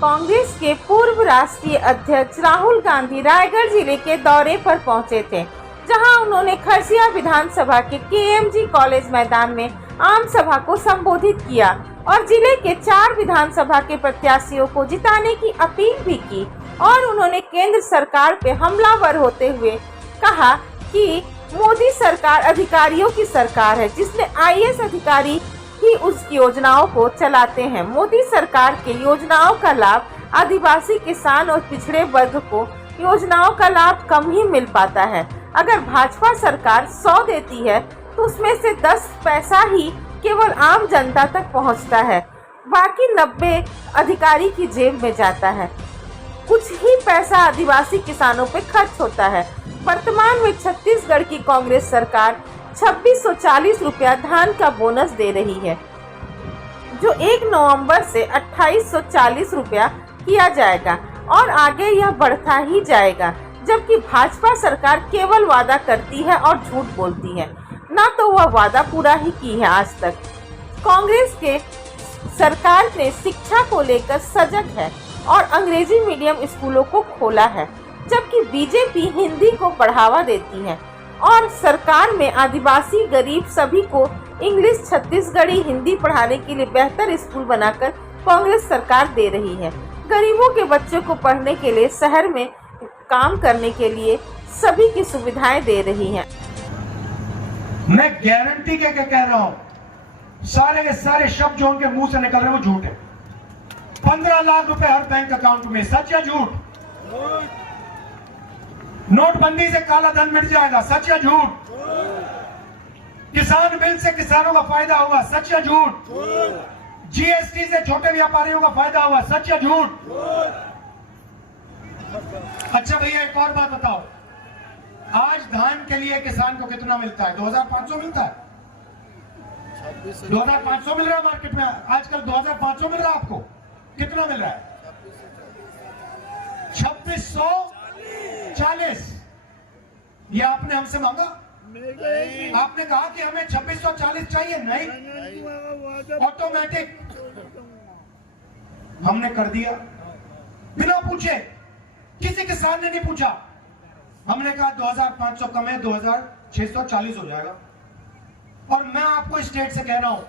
कांग्रेस के पूर्व राष्ट्रीय अध्यक्ष राहुल गांधी रायगढ़ जिले के दौरे पर पहुंचे थे, जहां उन्होंने खरसिया विधानसभा के केएमजी कॉलेज मैदान में आम सभा को संबोधित किया और जिले के 4 विधानसभा के प्रत्याशियों को जिताने की अपील भी की। और उन्होंने केंद्र सरकार पे हमलावर होते हुए कहा कि मोदी सरकार अधिकारियों की सरकार है, जिसमें आईएएस अधिकारी ही उस योजनाओं को चलाते हैं। मोदी सरकार के योजनाओं का लाभ आदिवासी किसान और पिछड़े वर्ग को योजनाओं का लाभ कम ही मिल पाता है। अगर भाजपा सरकार 100 देती है तो उसमें से 10 पैसा ही केवल आम जनता तक पहुंचता है, बाकी 90 अधिकारी की जेब में जाता है। कुछ ही पैसा आदिवासी किसानों पे खर्च होता है। वर्तमान में छत्तीसगढ़ की कांग्रेस सरकार 2640 रुपया धान का बोनस दे रही है, जो 1 नवंबर से 2840 रुपया किया जाएगा और आगे यह बढ़ता ही जाएगा। जबकि भाजपा सरकार केवल वादा करती है और झूठ बोलती है, ना तो वह वादा पूरा ही की है आज तक। कांग्रेस के सरकार ने शिक्षा को लेकर सजग है और अंग्रेजी मीडियम स्कूलों को खोला है, जबकि बीजेपी हिंदी को बढ़ावा देती है और सरकार में आदिवासी गरीब सभी को इंग्लिश छत्तीसगढ़ी हिंदी पढ़ाने के लिए बेहतर स्कूल बनाकर कांग्रेस सरकार दे रही है। गरीबों के बच्चों को पढ़ने के लिए शहर में काम करने के लिए सभी की सुविधाएं दे रही है। मैं गारंटी के कह रहा हूं, सारे के सारे शब्द जो उनके मुंह से निकल रहे हैं वो झूठ है। 15 लाख रुपए हर बैंक अकाउंट में, सच या झूठ? नोटबंदी से काला धन मिट जाएगा, सच या झूठ? किसान बिल से किसानों का फायदा होगा, सच या झूठ? जीएसटी से छोटे व्यापारियों का फायदा होगा, सच या झूठ? अच्छा भैया एक और बात बताओ, आज धान के लिए किसान को कितना मिलता है? 2500 मिलता है। 2500 मिल रहा है मार्केट में आजकल। 2500 मिल रहा है आपको, कितना मिल रहा है? 2640। ये आपने हमसे मांगा? आपने कहा कि हमें 2640 चाहिए? नहीं, ऑटोमेटिक हमने कर दिया बिना पूछे। किसी किसान ने नहीं पूछा। हमने कहा 2500 कम है, 2640 हो जाएगा। और मैं आपको स्टेट से कह रहा हूं,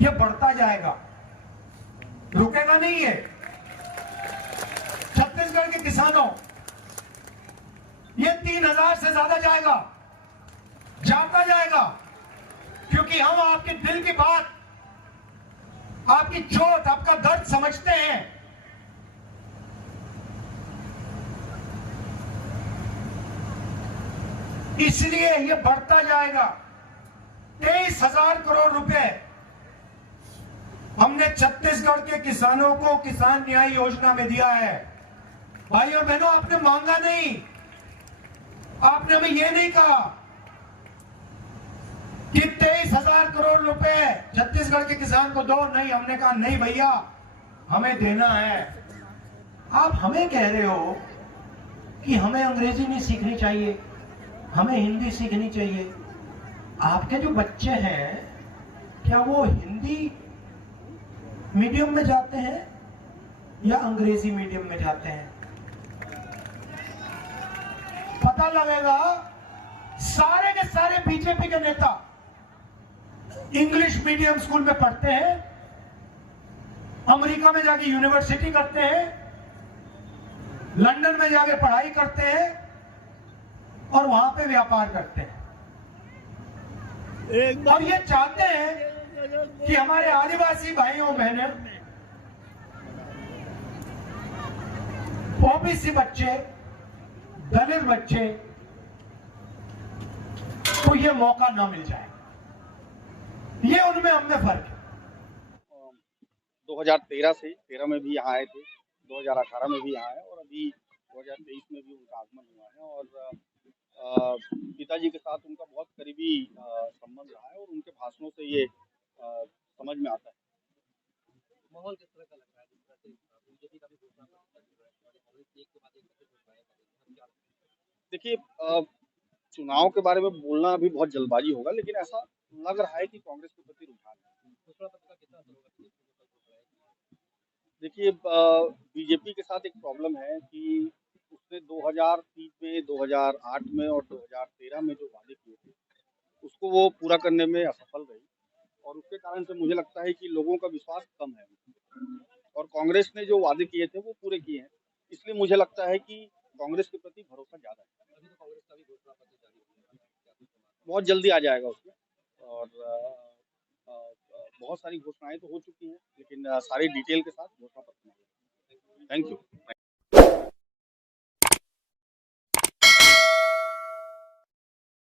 यह बढ़ता जाएगा, रुकेगा नहीं है। छत्तीसगढ़ के किसानों, ये 3000 से ज्यादा जाएगा, जाता जाएगा, क्योंकि हम आपके दिल की बात, आपकी चोट, आपका दर्द समझते हैं। इसलिए ये बढ़ता जाएगा। 23,000 करोड़ रुपए हमने छत्तीसगढ़ के किसानों को किसान न्याय योजना में दिया है। भाई और बहनों, आपने मांगा नहीं, आपने हमें यह नहीं कहा कि 23,000 करोड़ रुपए छत्तीसगढ़ के किसान को दो। नहीं, हमने कहा नहीं भैया, हमें देना है। आप हमें कह रहे हो कि हमें अंग्रेजी नहीं सीखनी चाहिए, हमें हिंदी सीखनी चाहिए। आपके जो बच्चे हैं, क्या वो हिंदी मीडियम में जाते हैं या अंग्रेजी मीडियम में जाते हैं? पता लगेगा। सारे के सारे बीजेपी के नेता इंग्लिश मीडियम स्कूल में पढ़ते हैं, अमेरिका में जाके यूनिवर्सिटी करते हैं, लंदन में जाके पढ़ाई करते हैं और वहां पे व्यापार करते हैं। और ये चाहते हैं कि हमारे आदिवासी भाइयों बहनों, ओबीसी बच्चे, दलित बच्चे को ये मौका ना मिल जाए। ये उनमें हमने फर्क है। 2013 से 13 में भी यहाँ आए थे, 2018 में भी यहाँ आए और अभी 2023 में भी उनका आगमन हुआ है। और पिताजी के साथ उनका बहुत करीबी संबंध रहा है और उनके भाषणों से ये समझ में आता है। माहौल किस तरह का लग रहा है? देखिए, चुनाव के बारे में बोलना अभी बहुत जल्दबाजी होगा, लेकिन ऐसा लग रहा है कि कांग्रेस के प्रति रुझान है। देखिए बीजेपी के साथ एक प्रॉब्लम है कि उसने 2003 में, 2008 में और 2013 में जो वादे किए थे उसको वो पूरा करने में असफल रही और उसके कारण से मुझे लगता है कि लोगों का विश्वास कम है और कांग्रेस ने जो वादे किए थे वो पूरे किए हैं, इसलिए मुझे लगता है कि कांग्रेस के प्रति भरोसा ज़्यादा है। अभी तो कांग्रेस का भी घोषणा पत्र जारी हो गया है। क्या कुछ समाचार? बहुत जल्दी आ जाएगा उसमें और बहुत सारी घोषणाएं तो हो चुकी हैं लेकिन सारी डिटेल के साथ घोषणा पत्र। Thank you.